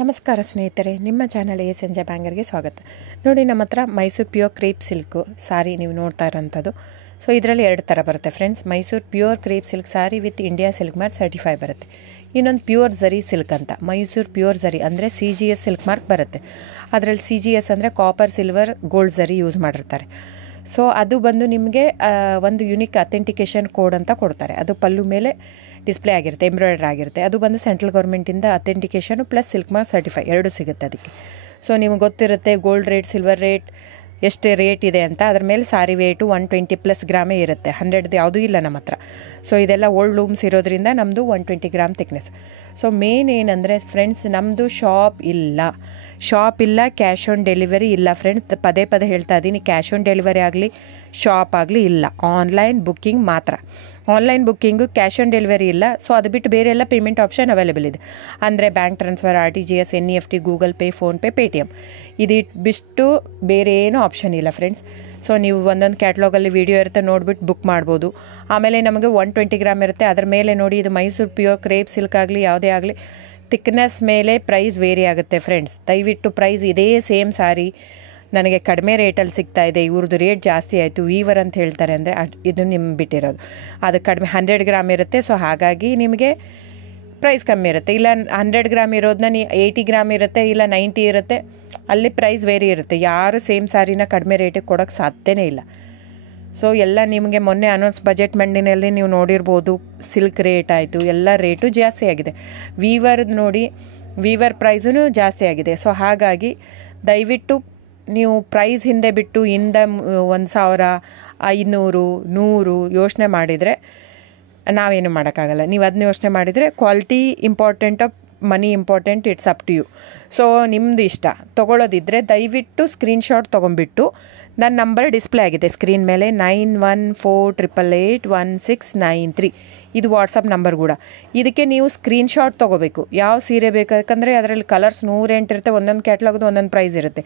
ನಮಸ್ಕಾರ ಸ್ನೇಹಿತರೆ, ನಿಮ್ಮ ಚಾನಲ್ ಎ ಸಂಜೆ ಬ್ಯಾಂಗರ್ಗೆ ಸ್ವಾಗತ. ನೋಡಿ, ನಮ್ಮ ಹತ್ರ ಮೈಸೂರು ಪ್ಯೂರ್ ಕ್ರೇಪ್ ಸಿಲ್ಕು ಸಾರಿ ನೀವು ನೋಡ್ತಾ ಇರೋಂಥದ್ದು. ಸೊ ಇದರಲ್ಲಿ ಎರಡು ಥರ ಬರುತ್ತೆ friends. Mysuru pure crepe silk sorry with India silk mark certify ಬರುತ್ತೆ. ಇನ್ನೊಂದು ಪ್ಯೂರ್ ಝರಿ ಸಿಲ್ಕ್ ಅಂತ, ಮೈಸೂರು ಪ್ಯೂರ್ ಝರಿ ಅಂದರೆ CGS ಸಿಲ್ಕ್ ಮಾರ್ಕ್ ಬರುತ್ತೆ. ಅದರಲ್ಲಿ CGS ಅಂದರೆ ಕಾಪರ್, ಸಿಲ್ವರ್, ಗೋಲ್ಡ್ ಝರಿ ಯೂಸ್ ಮಾಡಿರ್ತಾರೆ. ಸೊ ಅದು ಬಂದು ನಿಮಗೆ ಒಂದು ಯುನಿಕ್ ಅಥೆಂಟಿಕೇಷನ್ ಕೋಡ್ ಅಂತ ಕೊಡ್ತಾರೆ. ಅದು ಪಲ್ಲು ಮೇಲೆ ಡಿಸ್ಪ್ಲೇ ಆಗಿರುತ್ತೆ, ಎಂಬ್ರಾಯ್ಡ್ರಿ ಆಗಿರುತ್ತೆ. ಅದು ಬಂದು ಸೆಂಟ್ರಲ್ ಗೌರ್ಮೆಂಟಿಂದ ಅಥೆಂಟಿಕೇಷನು ಪ್ಲಸ್ ಸಿಲ್ಕ್ ಮಾರ್ಕ್ ಸರ್ಟಿಫೈ ಎರಡೂ ಸಿಗುತ್ತೆ ಅದಕ್ಕೆ. ಸೊ ನಿಮಗೆ ಗೊತ್ತಿರುತ್ತೆ ಗೋಲ್ಡ್ ರೇಟ್, ಸಿಲ್ವರ್ ರೇಟ್ ಎಷ್ಟು ರೇಟ್ ಇದೆ ಅಂತ. ಅದ್ರ ಮೇಲೆ ಸಾರಿ ವೇಟು 120+ ಗ್ರಾಮೇ ಇರುತ್ತೆ, 100 ಯಾವುದೂ ಇಲ್ಲ ನಮ್ಮ ಹತ್ರ. ಸೊ ಇದೆಲ್ಲ ಓಲ್ಡ್ ಲೂಮ್ಸ್ ಇರೋದ್ರಿಂದ ನಮ್ಮದು 120 ಗ್ರಾಮ್ ಥಿಕ್ನೆಸ್. ಸೊ ಮೇನ್ ಏನಂದರೆ ಫ್ರೆಂಡ್ಸ್, ನಮ್ಮದು ಶಾಪ್ ಇಲ್ಲ, ಕ್ಯಾಶ್ ಆನ್ ಡೆಲಿವರಿ ಇಲ್ಲ ಫ್ರೆಂಡ್ಸ್. ಪದೇ ಹೇಳ್ತಾ ಇದ್ದೀನಿ, ಕ್ಯಾಶ್ ಆನ್ ಡೆಲಿವರಿ ಆಗಲಿ ಶಾಪ್ ಆಗಲಿ ಇಲ್ಲ, ಆನ್ಲೈನ್ ಬುಕ್ಕಿಂಗ್ ಮಾತ್ರ. Online booking, cash on delivery ಇಲ್ಲ. ಸೊ ಅದು ಬಿಟ್ಟು ಬೇರೆ ಎಲ್ಲ ಪೇಮೆಂಟ್ ಆಪ್ಷನ್ ಅವೈಲೇಬಲ್ ಇದೆ. ಅಂದರೆ bank transfer, RTGS, NEFT, Google pay, PhonePe, Paytm. ಇದು ಬಿಟ್ಟು ಬೇರೆ ಏನೂ ಆಪ್ಷನ್ ಇಲ್ಲ ಫ್ರೆಂಡ್ಸ್. ಸೊ ನೀವು ಒಂದೊಂದು ಕ್ಯಾಟ್ಲಾಗಲ್ಲಿ ವೀಡಿಯೋ ಇರುತ್ತೆ, ನೋಡಿಬಿಟ್ಟು ಬುಕ್ ಮಾಡ್ಬೋದು. ಆಮೇಲೆ ನಮಗೆ 120 ಗ್ರಾಮ್ ಇರುತ್ತೆ. ಅದರ ಮೇಲೆ ನೋಡಿ, ಇದು ಮೈಸೂರು ಪ್ಯೂರ್ ಕ್ರೇಪ್ ಸಿಲ್ಕ್ ಆಗಲಿ ಯಾವುದೇ ಆಗಲಿ ಥಿಕ್ನೆಸ್ ಮೇಲೆ ಪ್ರೈಸ್ ವೇರಿ ಆಗುತ್ತೆ ಫ್ರೆಂಡ್ಸ್. ದಯವಿಟ್ಟು ಪ್ರೈಸ್ ಇದೇ ಸೇಮ್ ಸಾರಿ ನನಗೆ ಕಡಿಮೆ ರೇಟಲ್ಲಿ ಸಿಗ್ತಾ ಇದೆ, ಇವ್ರದ್ದು ರೇಟ್ ಜಾಸ್ತಿ ಆಯಿತು ವೀವರ್ ಅಂತ ಹೇಳ್ತಾರೆ ಅಂದರೆ ಇದು ನಿಮ್ಗೆ ಬಿಟ್ಟಿರೋದು. ಅದು ಕಡಿಮೆ 100 ಗ್ರಾಮ್ ಇರುತ್ತೆ. ಸೊ ಹಾಗಾಗಿ ನಿಮಗೆ ಪ್ರೈಸ್ ಕಮ್ಮಿ ಇರುತ್ತೆ. ಇಲ್ಲ 100 ಗ್ರಾಮ್ ಇರೋದನ್ನ 80 ಗ್ರಾಮ್ ಇರುತ್ತೆ, ಇಲ್ಲ 90 ಇರುತ್ತೆ, ಅಲ್ಲಿ ಪ್ರೈಸ್ ವೇರಿ ಇರುತ್ತೆ. ಯಾರು ಸೇಮ್ ಸಾರಿನ ಕಡಿಮೆ ರೇಟಿಗೆ ಕೊಡೋಕ್ಕೆ ಸಾಧ್ಯನೇ ಇಲ್ಲ. ಸೊ ಎಲ್ಲ ನಿಮಗೆ ಮೊನ್ನೆ ಅನೌನ್ಸ್ ಬಜೆಟ್ ಮಂಡಿನಲ್ಲಿ ನೀವು ನೋಡಿರ್ಬೋದು, ಸಿಲ್ಕ್ ರೇಟ್ ಆಯಿತು, ಎಲ್ಲ ರೇಟು ಜಾಸ್ತಿ ಆಗಿದೆ. ವೀವರ್ದು ನೋಡಿ, ವೀವರ್ ಪ್ರೈಸೂ ಜಾಸ್ತಿ ಆಗಿದೆ. ಸೊ ಹಾಗಾಗಿ ದಯವಿಟ್ಟು ನೀವು ಪ್ರೈಸ್ ಹಿಂದೆ ಬಿಟ್ಟು 1,000, 500, 100 ಯೋಚನೆ ಮಾಡಿದರೆ ನಾವೇನು ಮಾಡೋಕ್ಕಾಗಲ್ಲ. ನೀವು ಅದನ್ನ ಯೋಚನೆ ಮಾಡಿದರೆ quality important, money important, it's up to you. So ನಿಮ್ಮದು ಇಷ್ಟ. ತೊಗೊಳ್ಳೋದಿದ್ದರೆ ದಯವಿಟ್ಟು ಸ್ಕ್ರೀನ್ಶಾಟ್ ತೊಗೊಂಬಿಟ್ಟು, ನನ್ನ ನಂಬರ್ ಡಿಸ್ಪ್ಲೇ ಆಗಿದೆ ಸ್ಕ್ರೀನ್ ಮೇಲೆ, 9148881693. ಇದು ವಾಟ್ಸಪ್ ನಂಬರ್ ಕೂಡ. ಇದಕ್ಕೆ ನೀವು ಸ್ಕ್ರೀನ್ಶಾಟ್ ತೊಗೋಬೇಕು. ಯಾವ ಸೀರೆ ಬೇಕು, ಯಾಕಂದರೆ ಅದರಲ್ಲಿ ಕಲರ್ಸ್ 108 ಇರುತ್ತೆ, ಒಂದೊಂದು ಕ್ಯಾಟ್ಲಾಗ್ದು ಒಂದೊಂದು ಪ್ರೈಸ್ ಇರುತ್ತೆ.